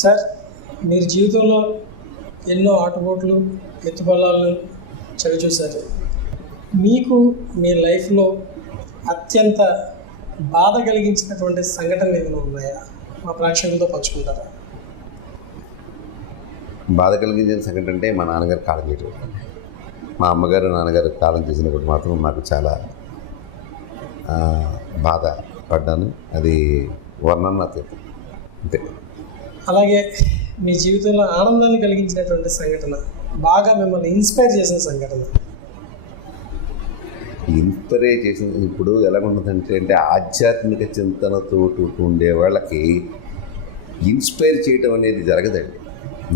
Sir, మీరు జీవితంలో ఎన్నో ఆటుపోట్లు ఎత్తుపల్లాలను చవిచూశారు. మీకు మీ లైఫ్లో అత్యంత బాధ కలిగించినటువంటి సంఘటనలు ఏమైనా ఉన్నాయా? మా ప్రేక్షకులతో పంచుకుంటారా? బాధ కలిగించిన సంఘటన అంటే మా నాన్నగారు కాలం చేయటం. మా అమ్మగారు నాన్నగారు కాలం చేసినప్పుడు మాత్రం నాకు చాలా బాధ పడ్డాను. అది వర్ణనాతీతం అంతే. అలాగే మీ జీవితంలో ఆనందాన్ని కలిగించినటువంటి సంఘటన, బాగా మిమ్మల్ని ఇన్స్పైర్ చేసిన సంఘటన? ఇన్స్పైర్ చేసిన ఇప్పుడు ఎలా ఉంటుందంటే ఆధ్యాత్మిక చింతనతో ఉండే వాళ్ళకి ఇన్స్పైర్ చేయటం అనేది జరగదండి.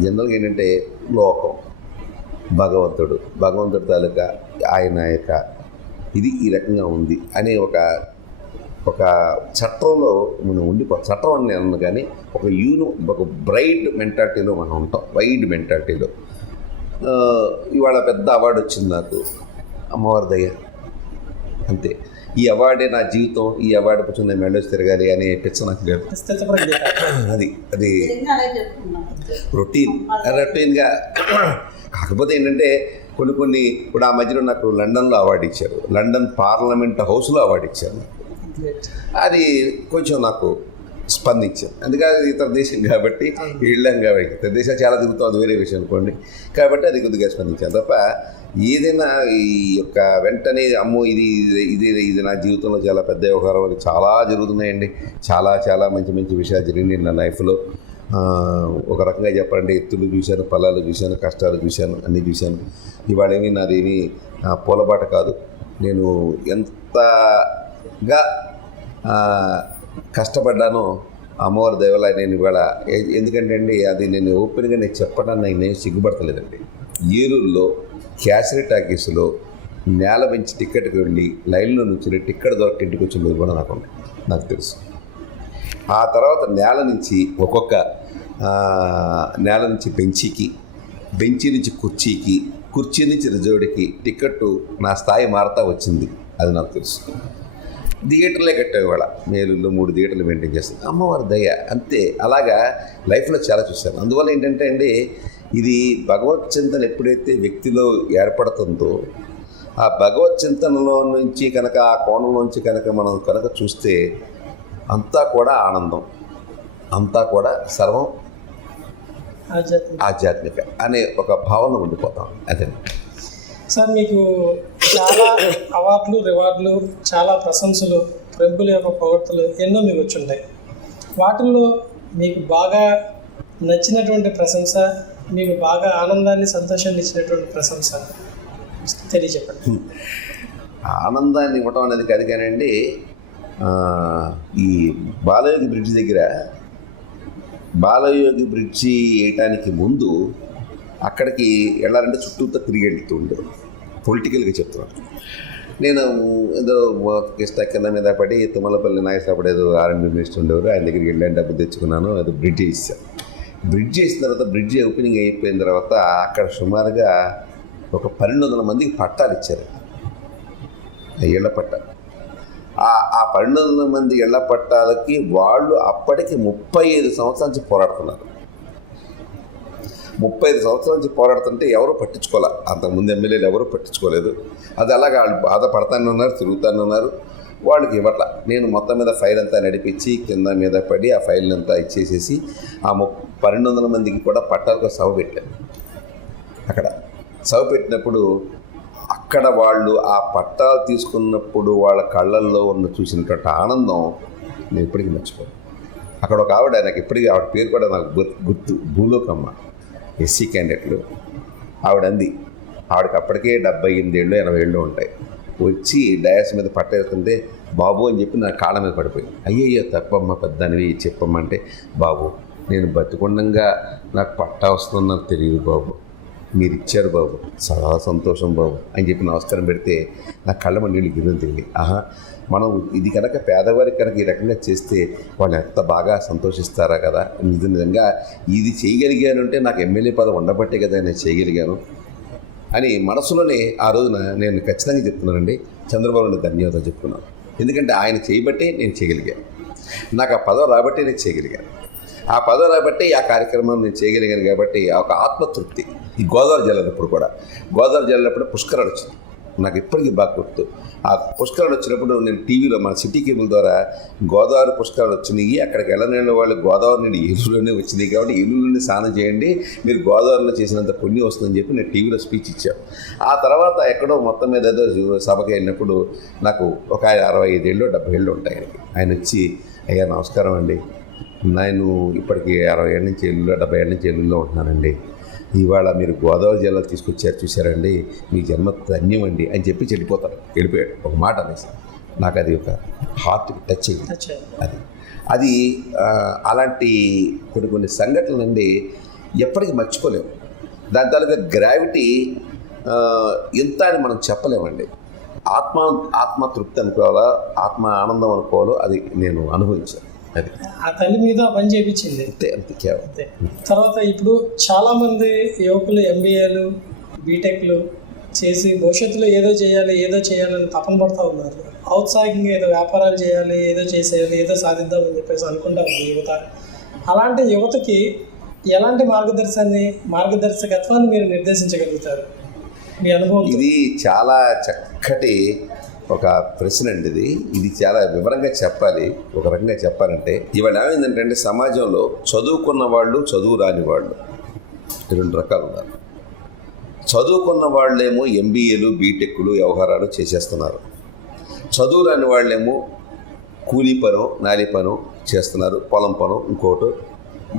జనరల్గా ఏంటంటే లోకం, భగవంతుడు తాలూకా ఆయన యొక్క ఇది ఈ రకంగా ఉంది అనే ఒక చట్టంలో మనం చట్టం అని నేను అన్నాను, కానీ ఒక బ్రైట్ మెంటాలిటీలో మనం ఉంటాం. వైడ్ మెంటాలిటీలో ఇవాళ పెద్ద అవార్డు వచ్చింది నాకు, అమ్మవారి దయ అంతే. ఈ అవార్డే నా జీవితం, ఈ అవార్డు కొంచెం నేను మెడలోకి తిరగాలి అనే పిచ్చ నాకు లేదు. అది రొటీన్గా. కాకపోతే ఏంటంటే కొన్ని ఇప్పుడు ఆ మధ్యలో నాకు లండన్లో అవార్డు ఇచ్చారు, లండన్ పార్లమెంట్ హౌస్లో అవార్డు ఇచ్చారు. అది కొంచెం నాకు స్పందించాను, అందుకని ఇతర దేశం కాబట్టి వెళ్ళాం కాబట్టి. ఇతర దేశాలు చాలా తిరుగుతాం, అది వేరే విషయం అనుకోండి. కాబట్టి అది కొద్దిగా స్పందించాను తప్ప ఏదైనా ఈ యొక్క వెంటనే అమ్మో ఇది నా జీవితంలో చాలా పెద్ద వ్యవహారం అని చాలా జరుగుతున్నాయండి. చాలా మంచి విషయాలు జరిగినాయి నా లైఫ్లో. ఒక రకంగా చెప్పాలంటే ఎత్తులు చూశాను, పొలాలు చూశాను, కష్టాలు చూశాను, అన్నీ చూశాను. ఇవాళేమీ నాదేమీ పూలబాట కాదు. నేను ఎంతగా కష్టపడ్డానో అమ్మవారి దయవల్ల నేను ఇవాళ, ఎందుకంటే అండి అది నేను ఓపెన్గా నేను చెప్పడానికి నేను సిగ్గుపడతలేదండి. ఏలూరులో క్యాసరీ టాకీస్లో నేల పెంచి టిక్కెట్కి వెళ్ళి లైన్లో నుంచి టిక్కెట్ దొరక ఇంటికి వచ్చిన రోజు కూడా నాకు తెలుసు. ఆ తర్వాత నేల నుంచి నేల నుంచి బెంచి నుంచి కుర్చీ నుంచి రిజర్వ్డ్కి టిక్కెట్టు నా స్థాయి మారుతా వచ్చింది, అది నాకు తెలుసు. థియేటర్లే కట్టేవాళ్ళ మేలుల్లో 3 థియేటర్లు మెయింటైన్ చేస్తాను. అమ్మవారి దయ అంతే. అలాగా లైఫ్లో చాలా చూశాను. అందువల్ల ఏంటంటే అండి, ఇది భగవత్ చింతన ఎప్పుడైతే వ్యక్తిలో ఏర్పడుతుందో ఆ భగవత్ చింతనలో నుంచి కనుక, ఆ కోణంలోంచి మనం చూస్తే అంతా కూడా ఆనందం, అంతా కూడా సర్వం ఆధ్యాత్మిక అనే ఒక భావన ఉండిపోతాం. అదే సార్, మీకు చాలా అవార్డులు, రివార్డులు, చాలా ప్రశంసలు, ప్రముఖుల యొక్క పొగడ్తలు ఎన్నో మీకు వచ్చి ఉంటాయి. వాటిల్లో మీకు బాగా నచ్చినటువంటి ప్రశంస, మీకు బాగా ఆనందాన్ని, సంతోషాన్ని ఇచ్చినటువంటి ప్రశంస తెలియజెప్పండి. ఆనందాన్ని ఇవ్వటం అనేది కాదు కానండి, ఈ బాలయోగి బ్రిడ్జి దగ్గర బాలయోగి బ్రిడ్జి వేయటానికి ముందు అక్కడికి వెళ్ళాలంటే చుట్టూతో తిరిగి వెళ్తుండే. పొలిటికల్గా చెప్తున్నాను నేను. ఏదో కింద మీద పడి తుమ్మలపల్లి నాగేశ్వరరావు ఏదో ఆర్ఎండ్బి మినిస్టర్ ఉండేవారు, ఆయన దగ్గరికి వెళ్ళాను, డబ్బు తెచ్చుకున్నాను. అది బ్రిడ్జ్ వేసాను. బ్రిడ్జ్ వేసిన తర్వాత బ్రిడ్జ్ ఓపెనింగ్ అయిపోయిన తర్వాత అక్కడ సుమారుగా ఒక 1200 మందికి పట్టాలు ఇచ్చారు, ఇళ్ల పట్టాలు. ఆ 1200 మంది ఇళ్ల పట్టాలకి వాళ్ళు అప్పటికి 35 సంవత్సరాల నుంచి పోరాడుతున్నారు. 35 సంవత్సరాల నుంచి పోరాడుతుంటే ఎవరూ పట్టించుకోలే. అంతకుముందు ఎమ్మెల్యేలు ఎవరూ పట్టించుకోలేదు. అది అలాగా వాళ్ళు బాధపడతానన్నారు, తిరుగుతానన్నారు, వాళ్ళకి ఇవ్వట్ల. నేను మొత్తం మీద ఫైల్ అంతా నడిపించి కింద మీద పడి ఆ ఫైల్ అంతా ఇచ్చేసేసి ఆ 1200 మందికి కూడా పట్టాలకు సభ పెట్టాను. అక్కడ సభ పెట్టినప్పుడు అక్కడ వాళ్ళు ఆ పట్టాలు తీసుకున్నప్పుడు వాళ్ళ కళ్ళల్లో చూసినటువంటి ఆనందం నేను ఇప్పటికీ మర్చిపోను. అక్కడ ఒక ఆవిడ, నాకు ఇప్పటికీ ఆవిడ పేరు కూడా నాకు గుర్తు, భూలోకమ్మ, ఎస్సీ క్యాండిడేట్లు. ఆవిడంది, ఆవిడకి అప్పటికే 78 ఏళ్ళు 80 ఏళ్ళు ఉంటాయి. వచ్చి డయాస్ మీద పట్టేస్తుంటే బాబు అని చెప్పి నా కాళ్ళ మీద పడిపోయి, అయ్యయ్యో తప్పమ్మ పెద్దనివి చెప్పమ్మంటే, బాబు నేను బతికుండంగా నాకు పట్టా వస్తుందని నాకు తెలియదు బాబు, మీరు ఇచ్చారు బాబు, చాలా సంతోషం బాబు అని చెప్పి నమస్కారం పెడితే నా కళ్ళ మండీళ్ళు గిన్నెలు తిరిగి, మనం ఇది కనుక పేదవారికి కనుక ఈ రకంగా చేస్తే వాళ్ళు ఎంత బాగా సంతోషిస్తారా కదా. నిజంగా ఇది చేయగలిగాను అంటే నాకు ఎమ్మెల్యే పదవి ఉండబట్టే కదా నేను చేయగలిగాను అని మనసులోనే ఆ రోజున నేను ఖచ్చితంగా చెప్తున్నానండి, చంద్రబాబుని ధన్యవాదాలు చెప్తున్నాను. ఎందుకంటే ఆయన చేయబట్టే నేను చేయగలిగాను, నాకు ఆ పదవి రాబట్టే నేను చేయగలిగాను. ఆ పదవి రాబట్టి ఆ కార్యక్రమం నేను చేయగలిగాను కాబట్టి ఆ ఒక ఆత్మతృప్తి. ఈ గోదావరి జిల్లాలో కూడా గోదావరి జిల్లాలో పుష్కరాలు వచ్చింది, నాకు ఇప్పటికీ బాగా గుర్తు. ఆ పుష్కరాలు వచ్చినప్పుడు నేను టీవీలో మన సిటీ కేబుల్ ద్వారా గోదావరి పుష్కరాలు వచ్చినాయి, అక్కడికి వెళ్ళలేని వాళ్ళు గోదావరి నుండి ఏలూరులోనే వచ్చినాయి కాబట్టి ఏలూరులోనే స్నానం చేయండి, మీరు గోదావరిలో చేసినంత పుణ్యం వస్తుందని చెప్పి నేను టీవీలో స్పీచ్ ఇచ్చాను. ఆ తర్వాత ఎక్కడో మొత్తం మీద ఏదో సభకి వెళ్ళినప్పుడు నాకు ఒక 65 ఏళ్ళు 70 ఏళ్ళు ఉంటాయి. ఆయన వచ్చి, అయ్యా నమస్కారం అండి, నేను ఇప్పటికి 60 ఏళ్ళ నుంచి ఏలూరులో 70 ఏళ్ళ నుంచి ఏలూరులో ఉంటున్నానండి, ఇవాళ మీరు గోదావరి జిల్లాలో తీసుకొచ్చారు చూశారండి, మీ జన్మ ధన్యమండి అని చెప్పి వెళ్ళిపోయాడు ఒక మాట అనేసి. నాకు అది ఒక హార్ట్కి టచ్ అయింది. అది అలాంటి కొన్ని సంఘటనలు అండి ఎప్పటికీ మర్చిపోలేము. దాని తాలూకా గ్రావిటీ ఎంత అని మనం చెప్పలేమండి. ఆత్మతృప్తి అనుకోవాలా, ఆత్మ ఆనందం అనుకోవాలో అది నేను అనుభవించాను. అది ఆ తల్లి మీద పని చేయించింది అంతే. తర్వాత ఇప్పుడు చాలామంది యువకులు ఎంబీఏలు బీటెక్లు చేసి భవిష్యత్తులో ఏదో చేయాలని తపన పడుతూ ఉన్నారు. ఔత్సాహికంగా ఏదో వ్యాపారాలు చేయాలి, ఏదో చేసేయాలి, ఏదో సాధిద్దామని చెప్పేసి అనుకుంటా ఉంది యువత. అలాంటి యువతకి ఎలాంటి మార్గదర్శకత్వాన్ని మీరు నిర్దేశించగలుగుతారు మీ అనుభవం? ఇది చాలా చక్కటి ఒక ప్రశ్న అండి. ఇది చాలా వివరంగా చెప్పాలి. ఒక రకంగా చెప్పాలంటే ఇవాళ ఏమైందంటే సమాజంలో చదువుకున్న వాళ్ళు, చదువు రాని వాళ్ళు 2 రకాలు ఉన్నారు. చదువుకున్న వాళ్ళేమో ఎంబీఏలు బీటెక్లు వ్యవహారాలు చేసేస్తున్నారు. చదువు రాని వాళ్ళేమో కూలీ పనో నాలి పనో చేస్తున్నారు, పొలం పనో ఇంకోటి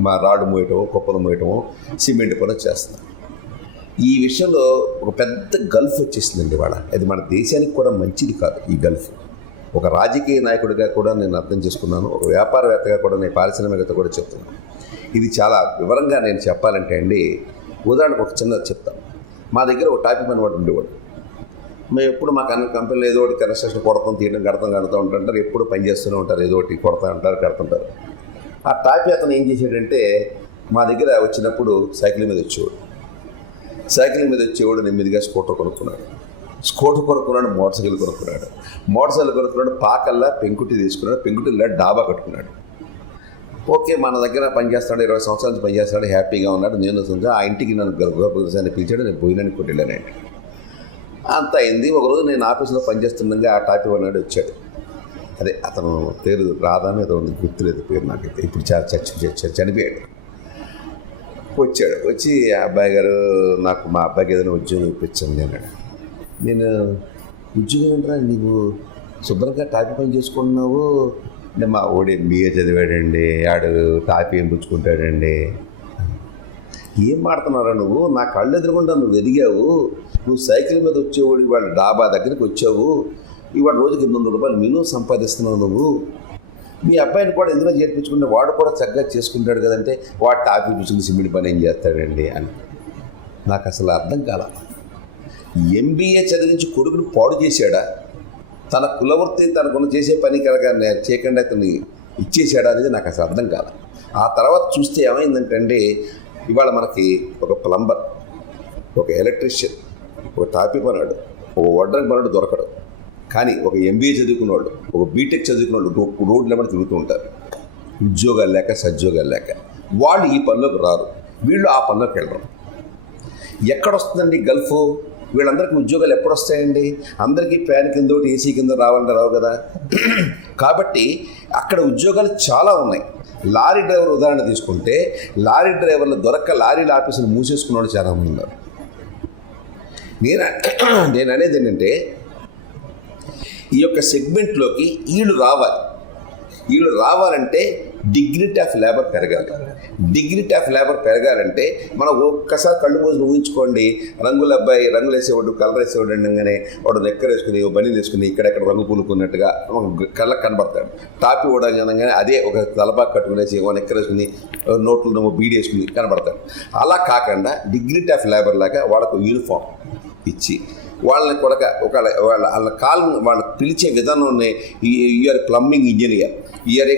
మా రాడు మోయటమో కుప్పలు మోయటమో సిమెంట్ పనో చేస్తున్నారు. ఈ విషయంలో ఒక పెద్ద గల్ఫ్ వచ్చేసిందండి ఇవాళ. అది మన దేశానికి కూడా మంచిది కాదు ఈ గల్ఫ్. ఒక రాజకీయ నాయకుడిగా కూడా నేను అర్థం చేసుకున్నాను, ఒక వ్యాపారవేత్తగా కూడా, నేను పారిశ్రామికవేత్త కూడా చెప్తున్నాను. ఇది చాలా వివరంగా నేను చెప్పాలంటే అండి, ఉదాహరణకు ఒక చిన్నది చెప్తాను. మా దగ్గర ఒక టాపీ పని వాడు ఉండేవాడు. మేము ఎప్పుడు మా కంపెనీలో ఏదో ఒకటి కన్స్ట్రక్షన్ తీయడం కడతా ఉంటుంటారు, ఎప్పుడు పని చేస్తూనే ఉంటారు, ఏదో ఒకటి కడుతుంటారు. ఆ టాపీ అతను ఏం చేశాడంటే మా దగ్గర వచ్చినప్పుడు సైకిల్ మీద వచ్చేవాడు నెమ్మదిగా స్కూటర్ కొనుక్కున్నాడు, మోటార్ సైకిల్ కొనుక్కున్నాడు, పాకల్లా పెంకుటి తీసుకున్నాడు, పెంకుటిల్లా డాబా కట్టుకున్నాడు. ఓకే, మన దగ్గర పనిచేస్తాడు, 20 సంవత్సరాల నుంచి పనిచేస్తాడు, హ్యాపీగా ఉన్నాడు. నేను ఆ ఇంటికి నన్ను గృహప్రవేశాన్ని పిలిచాడు, నేను భోజనానికి కూడా వెళ్ళానండి. అంత అయింది. ఒకరోజు నేను ఆఫీస్లో పనిచేస్తుండగా ఆ టాపీ వాడు వచ్చాడు. అదే అతను పేరు రాధాని ఏదో ఉంది, గుర్తులేదు పేరు నాకైతే, ఇప్పుడు చనిపోయాడు. వచ్చి అబ్బాయి గారు, నాకు మా అబ్బాయికి ఏదైనా ఉద్యోగం ఇప్పించండి అన్నాడు. నేను ఉద్యోగం ఏంట్రా, నీవు శుభ్రంగా టాపీ పని చేసుకుంటున్నావు, అంటే మా ఓడి ఎంబీఏ చదివాడండి, ఆడు టాపీ ఏం పుచ్చుకుంటాడండి. ఏం మాడుతున్నారా నువ్వు, నా కళ్ళు ఎదురుకుండా నువ్వు ఎదిగావు, నువ్వు సైకిల్ మీద వచ్చేవాడు, ఇవాళ డాబా దగ్గరికి వచ్చావు, ఇవాళ రోజుకి 200 రూపాయలు మినిమం సంపాదిస్తున్నావు నువ్వు, మీ అబ్బాయిని కూడా ఎందులో చేర్పించుకుంటే వాడు కూడా చక్కగా చేసుకుంటాడు కదంటే, వాడు టాపీ పుచ్చుకుని సిమెంట్ పని ఏం చేస్తాడండి అని. నాకు అసలు అర్థం కాల. ఎంబీఏ చదివించి కొడుకుని పాడు చేశాడా, తన కులవృత్తి తనకున్న చేసే పని కనుక చేయకుండా అతన్ని ఇచ్చేసాడా అనేది నాకు అసలు అర్థం కాల. ఆ తర్వాత చూస్తే ఏమైందంటే ఇవాళ మనకి ఒక ప్లంబర్, ఒక ఎలక్ట్రీషియన్, ఒక టాపీ పనాడు, ఒక వడ్రంగి పనాడు దొరకడు. కానీ ఒక ఎంబీఏ చదువుకున్నవాళ్ళు, ఒక బీటెక్ చదువుకున్నవాళ్ళు రోడ్ల మీద తిరుగుతూ ఉంటారు, ఉద్యోగాలు లేక సద్యోగాలు లేక. వాళ్ళు ఈ పనిలోకి రారు, వీళ్ళు ఆ పనిలోకి వెళ్ళరు. ఎక్కడొస్తుందండి గల్ఫ్? వీళ్ళందరికీ ఉద్యోగాలు ఎప్పుడు వస్తాయండి? అందరికీ ఫ్యాన్ కింద ఒకటి ఏసీ కింద రావాలంటే రావు కదా. కాబట్టి అక్కడ ఉద్యోగాలు చాలా ఉన్నాయి. లారీ డ్రైవర్ ఉదాహరణ తీసుకుంటే, లారీ డ్రైవర్లు దొరక్క లారీల ఆఫీసులు మూసేసుకున్న వాళ్ళు చాలామంది ఉన్నారు. నేను అనేది ఏంటంటే, ఈ యొక్క సెగ్మెంట్లోకి వీళ్ళు రావాలంటే డిగ్నిటీ ఆఫ్ లేబర్ పెరగాలి. డిగ్నిటీ ఆఫ్ లేబర్ పెరగాలంటే మనం ఒక్కసారి కళ్ళు మూసి ఊహించుకోండి, రంగుల అబ్బాయి రంగులు వేసేవాడు, కలర్ వేసేవాడు అనగానే వాడు నెక్కర్ వేసుకుని బనీలు వేసుకుని ఇక్కడెక్కడ రంగు పూలుకున్నట్టుగా కళ్ళకు కనబడతాడు. టాపీ అనగానే అదే ఒక తలపాకు కట్టుకునేసి ఒక నెక్కర్ వేసుకుని నోట్లు బీడి వేసుకుని కనబడతాడు. అలా కాకుండా డిగ్నిటీ ఆఫ్ లేబర్ లాగా వాళ్ళకు యూనిఫామ్ ఇచ్చి వాళ్ళని కూడా వాళ్ళ కాలం వాళ్ళు పిలిచే విధానం, you are plumbing engineer, you are a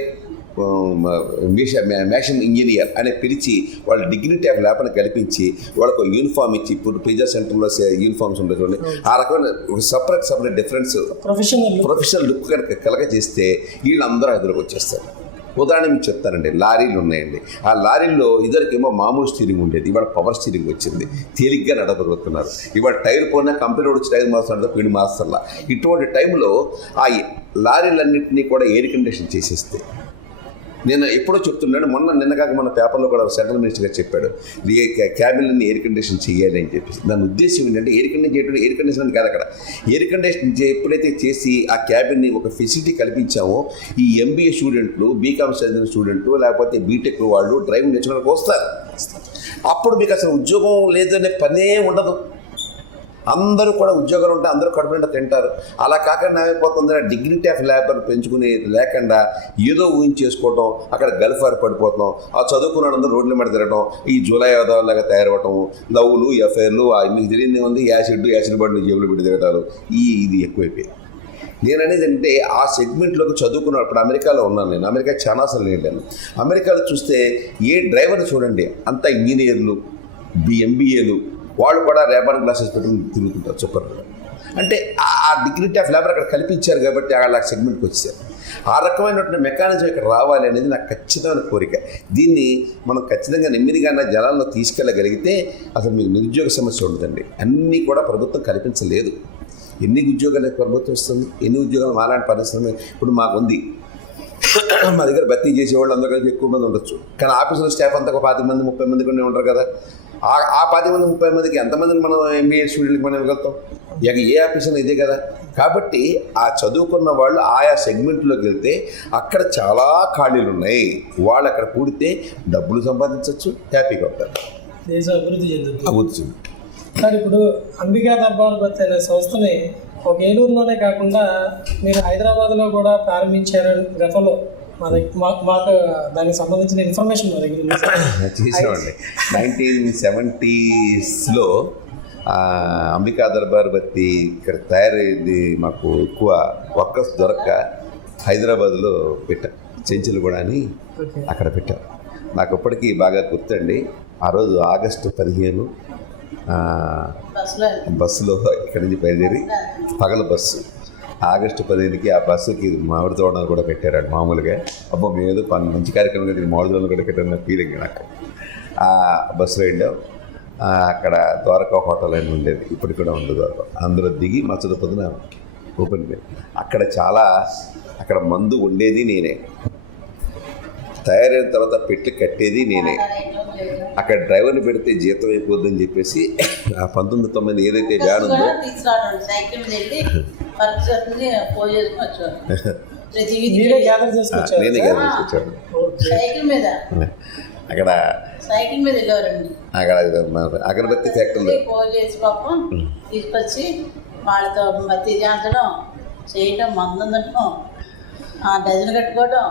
mason engineer అని పిలిచి వాళ్ళ డిగ్నిటీ ఆఫ్ లేబర్ని కల్పించి వాళ్ళకు యూనిఫామ్ ఇచ్చి, ఇప్పుడు పిజ్జా సెంటర్లో యూనిఫామ్స్ ఉంటాయి చూడండి, ఆ రకమైన ఒక సపరేట్ డిఫరెన్స్ ప్రొఫెషనల్ లుక్ కనుక కలగ చేస్తే వీళ్ళందరూ అదులోకి వచ్చేస్తారు. ఉదాహరణ మీకు చెప్తానండి, లారీలు ఉన్నాయండి. ఆ లారీల్లో ఇద్దరికేమో మామూలు స్టీరింగ్ ఉండేది, ఇవాళ పవర్ స్టీరింగ్ వచ్చింది, తేలిగ్గా నడపగలుగుతున్నారు. ఇవాళ టైర్ పోయినా కంపెనీ వచ్చి టైర్ మారుస్తున్నాడు, వీడు మారుస్తారా. ఇటువంటి టైంలో ఆ లారీలన్నింటినీ కూడా ఎయిర్ కండిషన్ చేసేస్తే, నేను ఎప్పుడో చెప్తున్నాను, నిన్నగాక మన పేపర్లో కూడా సెంట్రల్ మినిస్టర్ గారు చెప్పాడు, క్యాబిన్లన్నీ ఎయిర్ కండిషన్ చేయాలి అని చెప్పేసి. దాని ఉద్దేశం ఏంటంటే ఎయిర్ కండిషన్ కాదు, అక్కడ ఎయిర్ కండిషన్ ఎప్పుడైతే చేసి ఆ క్యాబిన్ని ఒక ఫెసిలిటీ కల్పించామో, ఈ ఎంబీఏ స్టూడెంట్లు, బీకామ్ చదివిన స్టూడెంట్లు, లేకపోతే బీటెక్ వాళ్ళు డ్రైవింగ్ నేర్చుకోవడానికి వస్తారు. అప్పుడు మీకు అసలు ఉద్యోగం లేదనే పనే ఉండదు. అందరూ కూడా ఉద్యోగాలు ఉంటే అందరూ కడుపు నిండా తింటారు. అలా కాకుండా ఏమైపోతుందంటే డిగ్నిటీ ఆఫ్ లేబర్ పెంచుకుని లేకుండా ఏదో ఊహించేసుకోవటం, అక్కడ గల్ఫ్ పడిపోతాం, ఆ చదువుకున్న అందరూ రోడ్ల మీద తిరగటం, ఈ జూలై ఆదాలాగా తయారవటం, లవ్లు, ఎఫ్ఐఆర్లు, మీకు తెలియదు ఉంది, యాసిడ్ బండ్లు జేబులు పెట్టి తిరగటాలు, ఇది ఎక్కువైపోయింది. నేను అనేది అంటే ఆ సెగ్మెంట్లోకి చదువుకున్నప్పుడు అమెరికాలో ఉన్నాను నేను. అమెరికా చాలా సార్లు వెళ్ళాను. అమెరికాలో చూస్తే ఏ డ్రైవర్ని చూడండి, అంతా ఇంజనీర్లు, ఎంబీఏలు, వాళ్ళు కూడా రేబాన్ గ్లాసెస్ పెట్టుకుని తిరుగుతుంటారు సూపర్గా. అంటే ఆ డిగ్నిటీ ఆఫ్ లేబర్ అక్కడ కల్పించారు కాబట్టి ఆ సెగ్మెంట్కి వచ్చారు. ఆ రకమైనటువంటి మెకానిజం ఇక్కడ రావాలి అనేది నాకు ఖచ్చితమైన కోరిక. దీన్ని మనం ఖచ్చితంగా నెమ్మదిగా జనాల్లో తీసుకెళ్ళగలిగితే అసలు మీకు నిరుద్యోగ సమస్య ఉండదండి. అన్నీ కూడా ప్రభుత్వం కల్పించలేదు. ఎన్ని ఉద్యోగాలు ప్రభుత్వం ఇస్తుంది, ఎన్ని ఉద్యోగాలు మాలాంటి పరిశ్రమ ఇప్పుడు మాకుంది. మా దగ్గర భర్తీ చేసేవాళ్ళు అందరూ కలిసి ఎక్కువ మంది ఉండొచ్చు, కానీ ఆఫీసులో స్టాఫ్ అంతా ఒక 20 మంది 30 మంది కొన్ని ఉంటారు కదా. ఆ 10 మంది 30 మందికి ఎంతమందిని మనం ఎంబీఏ స్టూడెంట్కి మనం ఇవ్వగలుగుతాం? ఇక ఏ ఆఫీస్ అని ఇదే కదా. కాబట్టి ఆ చదువుకున్న వాళ్ళు ఆయా సెగ్మెంట్లోకి వెళ్తే అక్కడ చాలా ఖాళీలు ఉన్నాయి. వాళ్ళు అక్కడ కూడితే డబ్బులు సంపాదించవచ్చు, హ్యాపీగా ఉంటారు, దేశం అభివృద్ధి చెందుతుంది. సార్, ఇప్పుడు అంబికా దర్బార్ బత్తి అనే సంస్థని ఒక ఏలూరులోనే కాకుండా మీరు హైదరాబాద్లో కూడా ప్రారంభించారు గతంలో. మాకు దానికి సంబంధించిన ఇన్ఫర్మేషన్ మా దగ్గర చేసామండి. 1970sలో అంబికా దర్బార్ బత్తి ఇక్కడ తయారైంది. మాకు ఎక్కువ వర్కర్స్ దొరక్క హైదరాబాద్లో పెట్టాం, చెంచులగూడ అని అక్కడ పెట్టాం. నాకు ఇప్పటికీ బాగా గుర్తండి. ఆ రోజు ఆగస్టు 15 బస్సులో ఇక్కడి నుంచి బయలుదేరి పగల బస్సు ఆగస్టు 15కి ఆ బస్సుకి మామిడి తోరణాలు కూడా పెట్టారు మామూలుగా. అబ్బో మేము మంచి కార్యక్రమం కదా, మామిడి తోరణాలు కూడా పెట్టారన్న ఫీలింగ్ నాకు. ఆ బస్సులో వెళ్ళాం. అక్కడ ద్వారకా హోటల్ అని ఉండేది, ఇప్పుడు కూడా ఉంది ద్వారకా. అందులో దిగి మచ్చల పొద్దున ఓపెన్ అక్కడ మందు ఉండేది నేనే, తయారైన తర్వాత పెట్టి కట్టేది నేనే. అక్కడ డ్రైవర్ని పెడితే జీతం అయిపోద్దని చెప్పేసి ఆ 1990 ఏదైతే వ్యాన్ ఉందో నేనే గ్యాదర్ చేసుకొచ్చాను. అక్కడ అగరబత్తి ఫ్యాక్టరీలో తీసుకొచ్చి వాళ్ళతో బత్తి చేయించడం, చేయటం, మందం తట్టడం, డజన్ కట్టుకోవడం,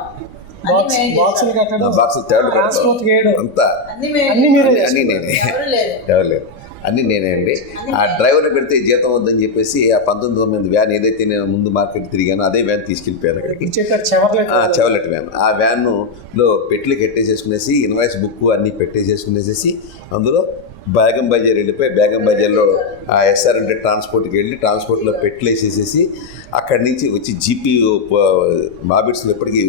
అన్నీ నేనే అండి. ఆ డ్రైవర్ని పెడితే జీతం వద్దని చెప్పేసి ఆ 1990 వ్యాన్ ఏదైతే నేను ముందు మార్కెట్ తిరిగానో అదే వ్యాన్ తీసుకెళ్ళిపోయాను అక్కడికి. Chevrolet van. ఆ వ్యాన్లో పెట్లు కట్టేసేసుకునేసి ఇన్వాయిస్ బుక్ అన్నీ పెట్టేసేసుకునేసేసి అందులో బేగం బజార్ వెళ్ళిపోయి బేగం బజార్లో ఆ SR&T ట్రాన్స్పోర్ట్కి వెళ్ళి ట్రాన్స్పోర్ట్లో పెట్లు వేసేసేసి అక్కడి నుంచి వచ్చి జీపీ మాబిట్స్లో ఎప్పటికీ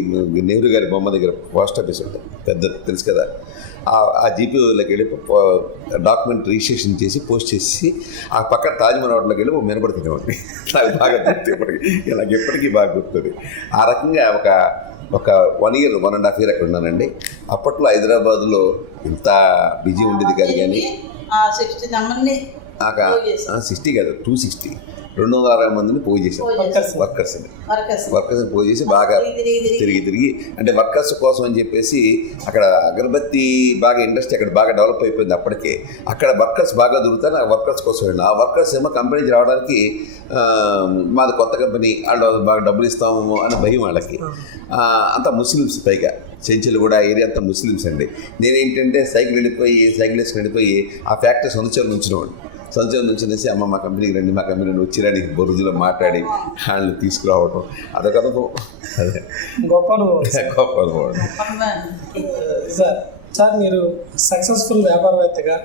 నెహ్రూ గారి బొమ్మ దగ్గర పోస్ట్ ఆఫీస్ ఉంటుంది పెద్ద, తెలుసు కదా. ఆ జీపీలోకి వెళ్ళి డాక్యుమెంట్ రిజిస్ట్రేషన్ చేసి పోస్ట్ చేసి ఆ పక్క తాజ్మహల్ హోటల్కి వెళ్ళి మినపడుతున్నామండి. నాకు బాగా గుర్తు, ఇలాగ ఎప్పటికీ బాగా గుర్తుంది. ఆ రకంగా ఒక 1 year 1.5 years అక్కడ ఉన్నానండి. అప్పట్లో హైదరాబాద్లో ఇంత బిజీ ఉండేది కాదు, కానీ 60 కాదు 260 260 మందిని పోగు చేశారు. వర్కర్స్ని పోగు చేసి బాగా తిరిగి అంటే వర్కర్స్ కోసం అని చెప్పేసి అక్కడ అగరబత్తి బాగా ఇండస్ట్రీ అక్కడ బాగా డెవలప్ అయిపోయింది. అప్పటికే అక్కడ వర్కర్స్ బాగా దొరుకుతారు. ఆ వర్కర్స్ కోసం వెళ్ళిన ఆ వర్కర్స్ ఏమో కంపెనీకి రావడానికి మాది కొత్త కంపెనీ, వాళ్ళు బాగా డబ్బులు ఇస్తాము అని భయం వాళ్ళకి. అంతా ముస్లిమ్స్, పైగా చెంచులు కూడా ఏరియా అంతా ముస్లిమ్స్ అండి. నేనేంటంటే సైకిల్ వేసుకుని వెళ్ళిపోయి ఆ ఫ్యాక్టరీ సంవత్సరం నుంచి అమ్మ మా కంపెనీకి రండి, మా కంపెనీ వచ్చిరని బొరుజులో మాట్లాడి వాళ్ళని తీసుకురావడం అదొక అనుభవం. అదే గొప్ప అనుభవం. సార్, మీరు సక్సెస్ఫుల్ వ్యాపారవేత్తగా,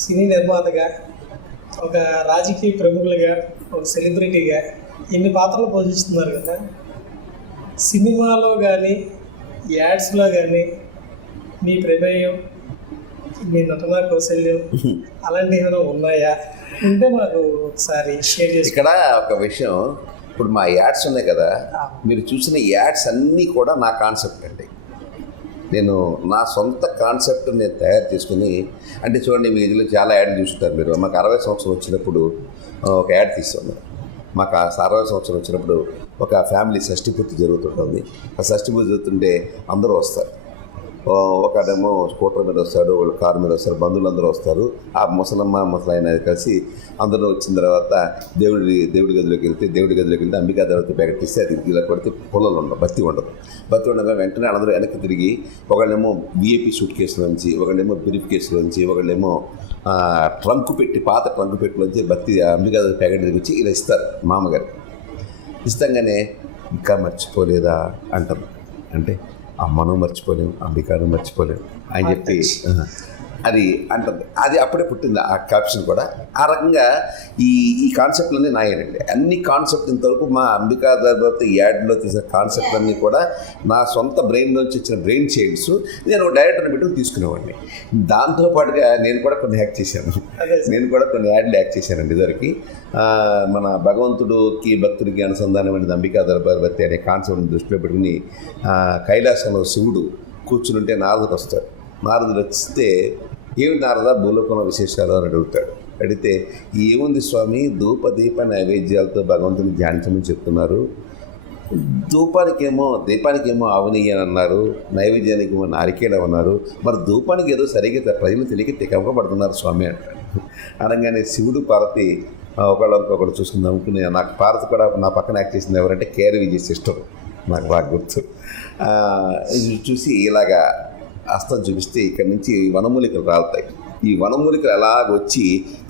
సినీ నిర్మాతగా, ఒక రాజకీయ ప్రముఖులుగా, ఒక సెలబ్రిటీగా ఇన్ని పాత్రలు పోషిస్తున్నారు కదా. సినిమాలో కానీ యాడ్స్లో కానీ మీ ప్రమేయం, మీ నటనా కౌశల్యం అలాంటివి ఏమైనా ఉన్నాయా? ఉంటే మాకు ఒకసారి షేర్ చేసి. ఇక్కడ ఒక విషయం, ఇప్పుడు మా యాడ్స్ ఉన్నాయి కదా, మీరు చూసిన యాడ్స్ అన్నీ కూడా నా కాన్సెప్ట్ అండి. నేను నా సొంత కాన్సెప్ట్ నేను తయారు చేసుకుని, అంటే చూడండి మీ ఇదిలో చాలా యాడ్లు చూస్తుంటారు మీరు. మాకు 60 సంవత్సరం వచ్చినప్పుడు ఒక యాడ్ తీస్తాను. మాకు ఆ 60 సంవత్సరం వచ్చినప్పుడు ఒక ఫ్యామిలీ షష్ఠి పూర్తి జరుగుతుంటుంది. ఆ షష్ఠి పూర్తి జరుగుతుంటే అందరూ వస్తారు. ఒకడేమో స్కూటర్ మీద వస్తాడు, వాళ్ళు కారు మీద వస్తారు, బంధువులందరూ వస్తారు. ఆ ముసలాయన కలిసి అందరూ వచ్చిన తర్వాత దేవుడి గదిలోకి వెళ్తే అంబికా దేవత ప్యాకెట్ ఇస్తే అది ఇలా కొడితే పొలాలు ఉండవు, బత్తి ఉండగా వెంటనే అందరూ వెనక్కి తిరిగి, ఒకళ్ళేమో విఐపి సూట్ కేసులోంచి, ఒకళ్ళేమో బ్రీఫ్ కేసులోంచి, ఒకళ్ళేమో పాత ట్రంక్ పెట్టిలోంచి బత్తి అంబికా దేవత ప్యాకెట్ తెచ్చి ఇలా ఇస్తారు మామగారు. ఇస్తాగానే ఇంకా మర్చిపోలేదా అంటారు. అంటే అమ్మను మర్చిపోలేము, అంబికాను మర్చిపోలేము అని చెప్పి అది అంటుంది. అది అప్పుడే పుట్టింది ఆ క్యాప్షన్ కూడా. ఆ రకంగా ఈ కాన్సెప్ట్లన్నీ నాయనండి. అన్ని కాన్సెప్ట్ ఇంతవరకు మా అంబికా తర్వాత యాడ్లో తీసిన కాన్సెప్ట్లన్నీ కూడా నా సొంత బ్రెయిన్ నుంచి వచ్చిన బ్రెయిన్ చైల్డ్స్. నేను డైరెక్టర్ని పెట్టుకుని తీసుకునేవాడిని. దాంతోపాటుగా నేను కూడా కొన్ని యాక్ట్ చేశాను. కొన్ని యాడ్లు యాక్ట్ చేశానండి. ఇదివరకు మన భగవంతుడికి భక్తుడికి అనుసంధానమైన అంబికా దర్బార్వతి అనే కాన్సెప్ట్ని దృష్టిలో పెట్టుకుని కైలాసంలో శివుడు కూర్చుంటే నారదుడు వస్తాడు. నారదుడు వస్తే ఏమిటి నారద భూలోకంలో విశేషాలు అని అడుగుతాడు. అడిగితే ఏముంది స్వామి, దీప నైవేద్యాలతో భగవంతుని ధ్యానించమని చెప్తున్నారు. దీపానికేమో ఆవు నెయ్యి అని అన్నారు, నైవేద్యానికి ఏమో నారికేళం అన్నారు. మరి ధూపానికి ఏదో సరిగ్గా ప్రజలు తెలియక తికమకపడుతున్నారు స్వామి అంటాడు. అనగానే శివుడు పార్వతి ఒకళ్ళు చూసుకుని నమ్ముకుని, నాకు పార్వతి కూడా నా పక్కన యాక్ట్ చేసింది ఎవరంటే కేర్ విజయ్ సిస్టర్, నాకు బాగా గుర్తు. చూసి ఇలాగా హస్తం చూపిస్తే ఇక్కడి నుంచి వనమూలికలు రాలుతాయి. ఈ వనమూలికలు ఎలాగొచ్చి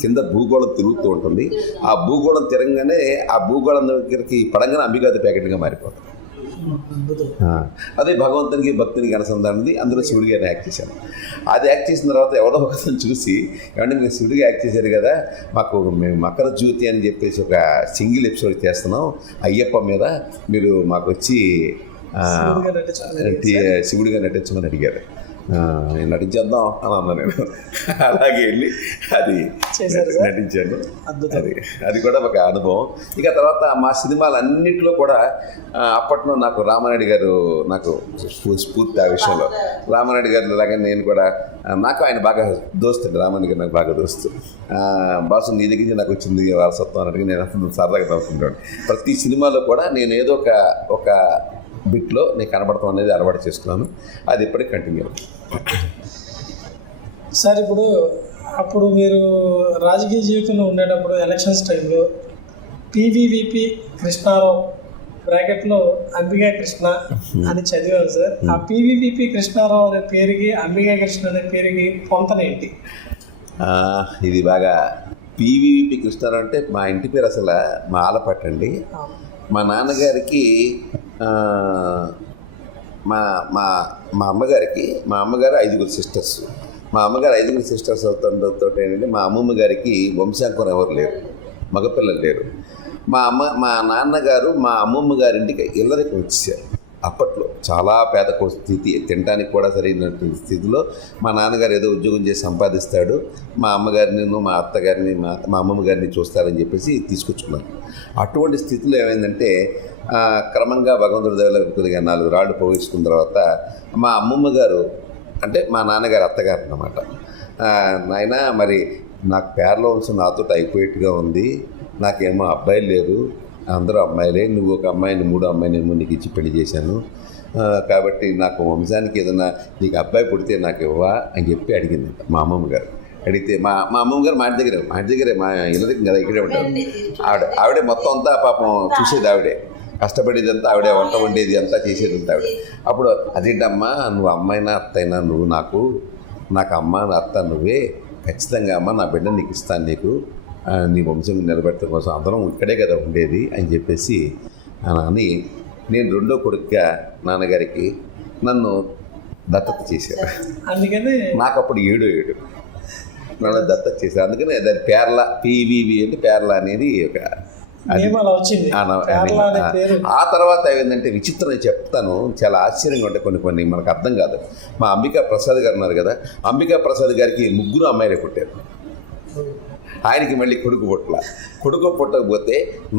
కింద భూగోళం తిరుగుతూ ఉంటుంది. ఆ భూగోళం తిరగగానే ఆ భూగోళం దగ్గరికి పడంగానే అంబికాది ప్యాకెట్గా మారిపోతుంది. అదే భగవంతునికి భక్తునికి అనుసంధానది. అందులో శివుడిగా యాక్ట్ చేశాను. అది యాక్ట్ చేసిన తర్వాత ఎవడో ఒకరిని చూసి, ఏమంటే మీరు శివుడిగా యాక్ట్ చేశారు కదా, మేము మకర జ్యోతి అని చెప్పేసి ఒక సింగిల్ ఎపిసోడ్ చేస్తున్నాం అయ్యప్ప మీద, మీరు మాకు వచ్చి శివుడిగా నటించమని అడిగారు. నటించేద్దాం అని అన్నా నేను. అలాగే వెళ్ళి అది నటించాను. అది కూడా ఒక అనుభవం. ఇక తర్వాత మా సినిమాలన్నింటిలో కూడా అప్పట్లో నాకు రామానాయుడు గారు నాకు స్ఫూర్తి. ఆ విషయంలో రామానాయుడు గారు లాగా నేను కూడా, నాకు ఆయన బాగా దోస్తు అండి. రామానాయుడు గారు నాకు బాగా దోస్తు. బాసు నీ దగ్గర నాకు వచ్చింది వారసత్వం అన్నట్టుగా నేను సరదాగా నవ్వుకుంటాను. ప్రతి సినిమాలో కూడా నేను ఏదో ఒక బిట్లో నేను కనబడతాం అనేది అలవాటు చేసుకున్నాను. అది ఇప్పటికి కంటిన్యూ అవుతుంది. సార్, అప్పుడు మీరు రాజకీయ జీవితంలో ఉండేటప్పుడు ఎలక్షన్స్ టైంలో పీవీవీపీ కృష్ణారావు బ్రాకెట్లో అంబికా కృష్ణ అని చదివాను సార్. ఆ పీవీవీపీ కృష్ణారావు అనే పేరుకి అంబికా కృష్ణ అనే పేరుకి పొంతనేంటి? ఇది బాగా పీవీవీపీ కృష్ణారావు అంటే మా ఇంటి పేరు అసలు మా ఆలపట్టండి. మా నాన్నగారికి మా అమ్మగారు 5 సిస్టర్స్. మా అమ్మగారు 5 సిస్టర్స్ అవుతుండతో ఏంటంటే మా అమ్మమ్మ గారికి వంశాంకురం ఎవరు లేరు, మగపిల్లలు లేరు. మా నాన్నగారు మా అమ్మమ్మ గారింటికి ఇళ్ళరికి వచ్చేసారు. అప్పట్లో చాలా పేద స్థితి, తినడానికి కూడా సరైనటువంటి స్థితిలో మా నాన్నగారు ఏదో ఉద్యోగం చేసి సంపాదిస్తాడు, మా అమ్మగారిని మా అత్తగారిని మా అమ్మమ్మ గారిని చూస్తారని చెప్పేసి తీసుకొచ్చుకున్నాను. అటువంటి స్థితిలో ఏమైందంటే క్రమంగా భగవంతుడి దగ్గర కొద్దిగా 4 రాళ్ళు పోగేసుకున్న తర్వాత మా అమ్మమ్మ గారు అంటే మా నాన్నగారు అత్తగారు అన్నమాట, నాయన మరి నాకు పేర్లో వంశం నాతో అయిపోయేట్టుగా ఉంది, నాకేమో అబ్బాయిలు లేరు, అందరూ అమ్మాయిలే, నువ్వు ఒక అమ్మాయిని 3 అమ్మాయినేమో నీకు ఇచ్చి పెళ్లి చేశాను, కాబట్టి నాకు వంశానికి ఏదైనా నీకు అబ్బాయి పుడితే నాకు ఇవ్వా అని చెప్పి అడిగింది మా అమ్మమ్మ గారు. అడిగితే మా అమ్మమ్మ గారు మా ఇంటి దగ్గరే మా ఇళ్ళ దగ్గర కదా ఇక్కడే ఉంటారు. ఆవిడే మొత్తం అంతా పాపం చూసేది, ఆవిడే కష్టపడేది అంతా ఆవిడే, వంట వండేది అంతా చేసేది అంతా ఆవిడే. అప్పుడు అదేంటమ్మా నువ్వు అమ్మాయినా అత్తైనా నువ్వు నాకు అమ్మ అత్త నువ్వే, ఖచ్చితంగా అమ్మ నా బిడ్డ నీకు ఇస్తాను, నీకు నీ వంశం నిలబెట్టడం కోసం అందరం ఇక్కడే కదా ఉండేది అని చెప్పేసి అని నేను 2వ కొడుకుగా నాన్నగారికి నన్ను దత్తత చేశారు. అందుకని నాకు అప్పుడు 7 నన్ను దత్తత చేశారు. అందుకని దాని పేర్ల పీవీవి అంటే పేర్ల అనేది ఒక నేమ్ అలా వచ్చింది కేరళ అనే పేరు. ఆ తర్వాత ఏంటంటే విచిత్రం చెప్తాను, చాలా ఆశ్చర్యంగా ఉంటాయి కొన్ని మనకు అర్థం కాదు. మా అంబికా ప్రసాద్ గారు ఉన్నారు కదా, అంబికా ప్రసాద్ గారికి 3 అమ్మాయిలే పుట్టారు. ఆయనకి మళ్ళీ కొడుకు పుట్టకపోతే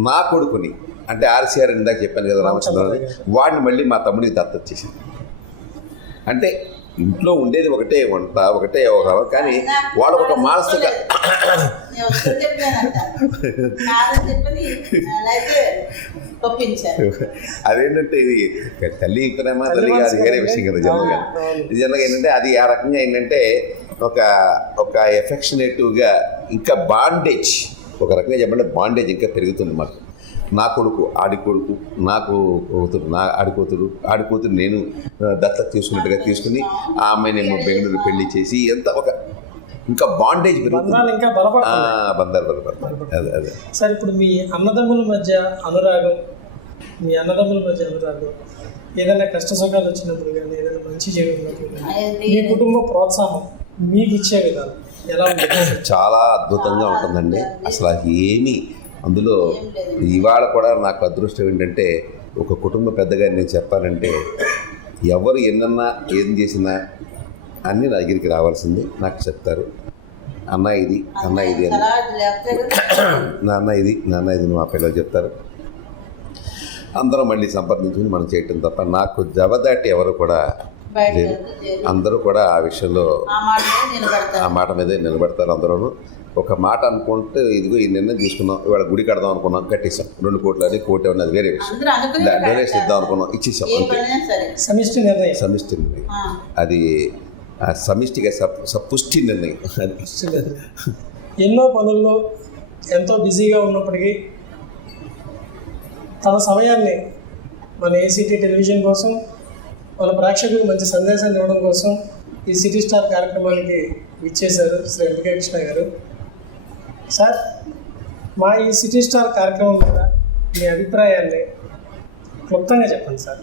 నా కొడుకుని అంటే ఆర్సీఆర్ ఇందాక చెప్పాను కదా రామచంద్రరావు, వాడిని మళ్ళీ మా తమ్ముడికి దత్తొచ్చేసింది. అంటే ఇంట్లో ఉండేది ఒకటే వంట ఒకటే వ్యవహారం, కానీ వాళ్ళకు ఒక మానసిక అదేంటంటే ఇది తల్లి ప్రేమ తల్లి కాదు, వేరే విషయం కదా. జనరల్గా ఏంటంటే అది ఆ రకంగా ఏంటంటే ఒక ఎఫెక్షనేటివ్గా ఇంకా బాండేజ్, ఒక రకంగా చెప్పంటే బాండేజ్ ఇంకా పెరుగుతుంది మాకు. నా కొడుకు ఆడి కొడుకు, నాకు కూతురు ఆడి కూతురు నేను దత్తత తీసుకున్నట్టుగా తీసుకుని ఆ అమ్మాయిని ఏమో బెంగళూరు పెళ్లి చేసి ఎంత ఒక ఇంకా బాండేజ్ పెరుగుతుంది, బంధాలు బలపడతాయి. అదే సార్, ఇప్పుడు మీ అన్నదమ్ముల మధ్య అనురాగం, ఏదైనా కష్ట సుఖాలు వచ్చినప్పుడు కానీ ఏదైనా మంచి జరుగుతున్నప్పుడు కానీ మీ కుటుంబ ప్రోత్సాహం మీకు ఇచ్చే విధానం ఎలా ఉంటుంది? చాలా అద్భుతంగా ఉంటుందండి. అసలు ఏమీ అందులో ఇవాళ కూడా నాకు అదృష్టం ఏంటంటే ఒక కుటుంబ పెద్దగా నేను చెప్పాలంటే ఎవరు ఎన్నన్నా ఏం చేసినా అన్నీ నా దగ్గరికి రావాల్సింది, నాకు చెప్తారు. అన్న ఇది అని, నాన్న ఇది మా పిల్లలు చెప్తారు. అందరూ మళ్ళీ సంప్రదించుకుని మనం చేయటం తప్ప నాకు జవదాటి ఎవరు కూడా లేదు. అందరూ కూడా ఆ విషయంలో ఆ మాట మీదే నిలబడతారు. అందరూ ఒక మాట అనుకుంటే ఇదిగో ఈ నిర్ణయం తీసుకున్నాం, ఇవాళ గుడి కడదాం అనుకున్నాం, కట్టేసాం. 2 కోట్లు అది కోటి ఉన్నది వేరే విషయం. డొనేషన్ ఇద్దాం అనుకున్నాం, ఇచ్చేసాం. అంతే సమిష్టి నిర్ణయం. అది సమిష్టిగా పుష్టి నిర్ణయం. ఎన్నో పనుల్లో ఎంతో బిజీగా ఉన్నప్పటికీ తన సమయాన్ని మన ఏసీటీ టెలివిజన్ కోసం, మన ప్రేక్షకులకు మంచి సందేశాన్ని ఇవ్వడం కోసం ఈ సిటీ స్టార్ కార్యక్రమానికి ఇచ్చేశారు శ్రీ ఎంపికే కృష్ణ గారు. సార్, మా ఈ సిటీ స్టార్ కార్యక్రమం మీద మీ అభిప్రాయాన్ని క్లుప్తంగా చెప్పండి సార్.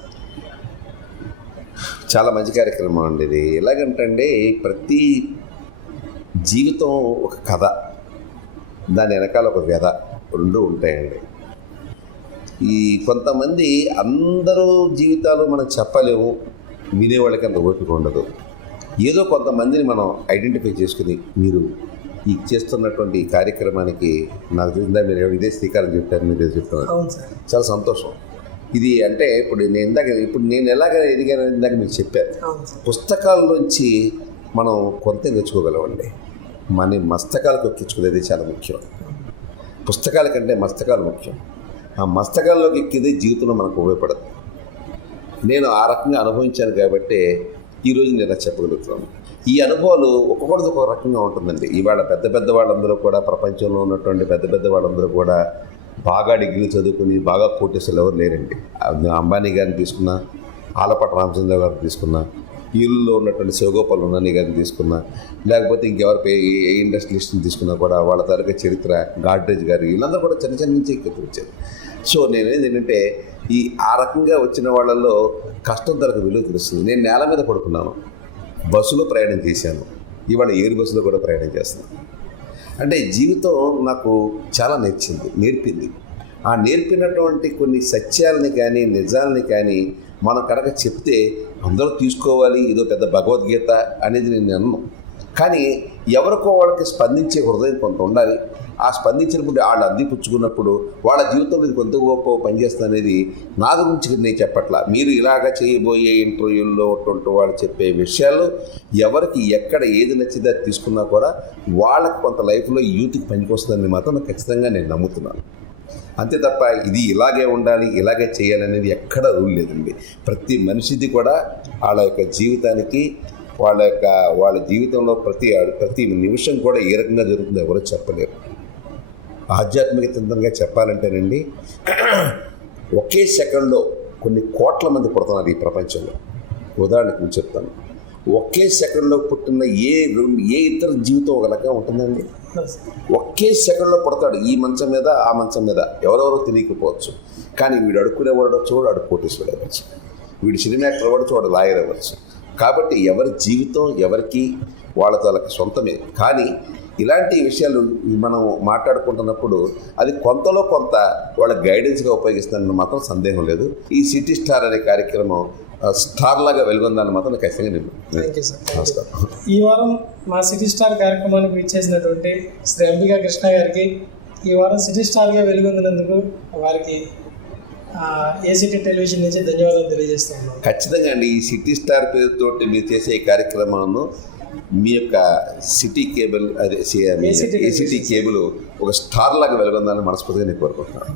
చాలా మంచి కార్యక్రమం అండి ఇది. ఎలాగంటే ప్రతి జీవితం ఒక కథ, దాని వెనకాల ఒక వ్యధ, 2 ఉంటాయండి. ఈ కొంతమంది అందరూ జీవితాలు మనం చెప్పలేము, వినేవాళ్ళకి అంత ఓపిక ఉండదు. ఏదో కొంతమందిని మనం ఐడెంటిఫై చేసుకుని మీరు ఈ చేస్తున్నటువంటి కార్యక్రమానికి నాకు తెలిసిందా మీరు ఇదే శ్రీకారం చెప్పారు, మీరు చెప్తున్నారు. చాలా సంతోషం. ఇది అంటే ఇప్పుడు నేను ఎలాగ ఎదిగాను ఇందాక మీకు చెప్పారు. పుస్తకాల్లోంచి మనం కొంత నేర్చుకోగలమండి. మన మస్తకాలకు ఎక్కించుకునేది చాలా ముఖ్యం. పుస్తకాల కంటే మస్తకాలు ముఖ్యం. ఆ మస్తకాల్లోకి ఎక్కిదే జీవితంలో మనకు ఉపయోగపడదు. నేను ఆ రకంగా అనుభవించాను కాబట్టి ఈరోజు నేను చెప్పగలుగుతున్నాను. ఈ అనుభవాలు ఒక్కొక్కరిది ఒక రకంగా ఉంటుందండి. ఇవాళ పెద్ద వాళ్ళందరూ కూడా, ప్రపంచంలో ఉన్నటువంటి పెద్ద వాళ్ళందరూ కూడా బాగా డిగ్రీలు చదువుకుని బాగా కోటేశ్వరులు ఎవరు లేరండి. అంబానీ గారిని తీసుకున్నా, ఆలపాటి రామచంద్ర గారిని తీసుకున్నా, ఈళ్ళలో ఉన్నటువంటి శివగోపాల్ ఉన్నని గారిని తీసుకున్నా, లేకపోతే ఇంకెవరి ఏ ఇండస్ట్రియలిస్ట్ని తీసుకున్నా కూడా వాళ్ళ తరగతి చరిత్ర, గాడ్రేజ్ గారు, వీళ్ళందరూ కూడా చిన్న నుంచి వచ్చారు. సో నేనేంటంటే ఆ రకంగా వచ్చిన వాళ్ళల్లో కష్టం ధరకు విలువ తెలుస్తుంది. నేను నేల మీద పడుకున్నాను, బస్సులో ప్రయాణం చేశాను, ఇవాళ ఎయిర్ బస్సులో కూడా ప్రయాణం చేస్తున్నాను. అంటే జీవితం నాకు చాలా నేర్పింది. ఆ నేర్పినటువంటి కొన్ని సత్యాలని కానీ నిజాలని కానీ మనం కనుక చెప్తే అందరూ తీసుకోవాలి, ఇదో పెద్ద భగవద్గీత అనేది నేను అన్నాను. కానీ ఎవరికో వాళ్ళకి స్పందించే హృదయం కొంత ఉండాలి. ఆ స్పందించినప్పుడు వాళ్ళు అందిపుచ్చుకున్నప్పుడు వాళ్ళ జీవితంలో ఇది కొంత గొప్ప పనిచేస్తుంది అనేది నా గురించి నేను చెప్పట్లా. మీరు ఇలాగ చేయబోయే ఇంటర్వ్యూల్లో ఉన్నటువంటి వాళ్ళు చెప్పే విషయాలు ఎవరికి ఎక్కడ ఏది నచ్చితే అది తీసుకున్నా కూడా వాళ్ళకి కొంత లైఫ్లో యూత్కి పనికొస్తుందని మాత్రం నాకు ఖచ్చితంగా నేను నమ్ముతున్నాను. అంతే తప్ప ఇది ఇలాగే ఉండాలి, ఇలాగే చేయాలనేది ఎక్కడా రూల్ లేదండి. ప్రతి మనిషిది కూడా వాళ్ళ యొక్క జీవితానికి, వాళ్ళ జీవితంలో ప్రతి నిమిషం కూడా ఏ రకంగా జరుగుతుందో ఎవరో చెప్పలేరు. ఆధ్యాత్మికంగా చెప్పాలంటేనండి, ఒకే సెకండ్లో కొన్ని కోట్ల మంది పుడుతున్నారు ఈ ప్రపంచంలో. ఉదాహరణకు చెప్తాను, ఒకే సెకండ్లో పుట్టిన ఏ ఇతర జీవితం ఒక రకంగా ఉంటుందండి. ఒకే సెకండ్లో పుడతాడు, ఈ మంచం మీద ఆ మంచం మీద, ఎవరెవరో తెలియకపోవచ్చు. కానీ వీడు అడుక్కునేవాడు చూడు, వాడు కోటీశ్వరుడు అవ్వచ్చు, వీడు సినిమా యాక్టర్ అవ్వచ్చు, వాడు లాయర్ అవ్వచ్చు. కాబట్టి ఎవరి జీవితం ఎవరికి వాళ్ళకి సొంతమే. కానీ ఇలాంటి విషయాలు మనం మాట్లాడుకుంటున్నప్పుడు అది కొంతలో కొంత వాళ్ళ గైడెన్స్గా ఉపయోగిస్తానని మాత్రం సందేహం లేదు. ఈ సిటీ స్టార్ అనే కార్యక్రమం స్టార్ లాగా వెలుగొందని మాత్రం ఖచ్చితంగా నేను థ్యాంక్ యూ సార్. నమస్కారం. ఈ వారం మా సిటీ స్టార్ కార్యక్రమానికి ఇచ్చేసినటువంటి శ్రీ అంబికా కృష్ణ గారికి ఈ వారం సిటీ స్టార్గా వెలుగొందినందుకు వారికి ఏసీటీ టెలివిజన్ నుంచి ధన్యవాదాలు తెలియజేస్తున్నాను. ఖచ్చితంగా అండి, ఈ సిటీ స్టార్ పేరుతో మీరు చేసే ఈ కార్యక్రమాలను మీ యొక్క సిటీ కేబుల్ అదే ఏసీటీ కేబుల్ ఒక స్టార్ లాగా వెలుగొందని మనస్ఫూర్తిగా నేను కోరుకుంటున్నాను.